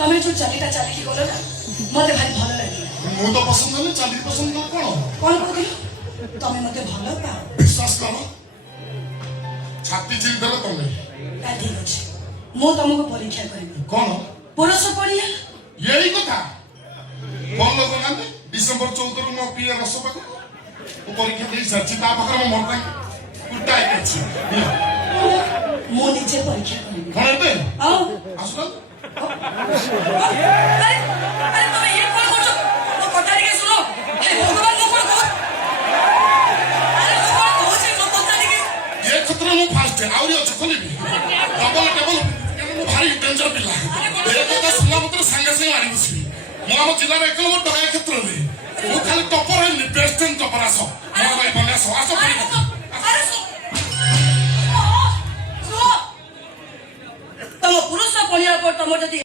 तमे जो चालीटा चालिकी गलो ना मते भाई भल लगे मु तो पसंद नहीं चाली पसंद कर कौन कहलो तमे मते भल पाओ विश्वास कर छाती चिर देले तमे ता ठीक अछि मु तुमको परीक्षा करबी कौन पुरुष पड़िया यही कथा कौन लोग ना डिसेंबर 14 रु मो पिए रस पाक वो परीक्षा दे सच्ची ता पाखर मो मन ପାଇଁ उल्टा ହେଇଛି मु निजे परीक्षा करबी कौन एते आओ आसु अरे तुम ये कौन करछो तो कटारी के सुनो हे भगवान मो कोन खबर अरे मो कोन कहू छै मो कटारी के ये खतरा मो फास्ट आउरी अछि खोलिबी डबल टेबल मो भारी डेंजर पिला ए कथा सुनला मते संगे संगे मारी बसबी मो हम जिल्ला रे एकल मो ढाई क्षेत्र रे मो खाली टपर है बेस्ट एंड टपर आसो मो भाई बने आसो आसो अरे तुम पुरुष पड़िया पर तुम जदी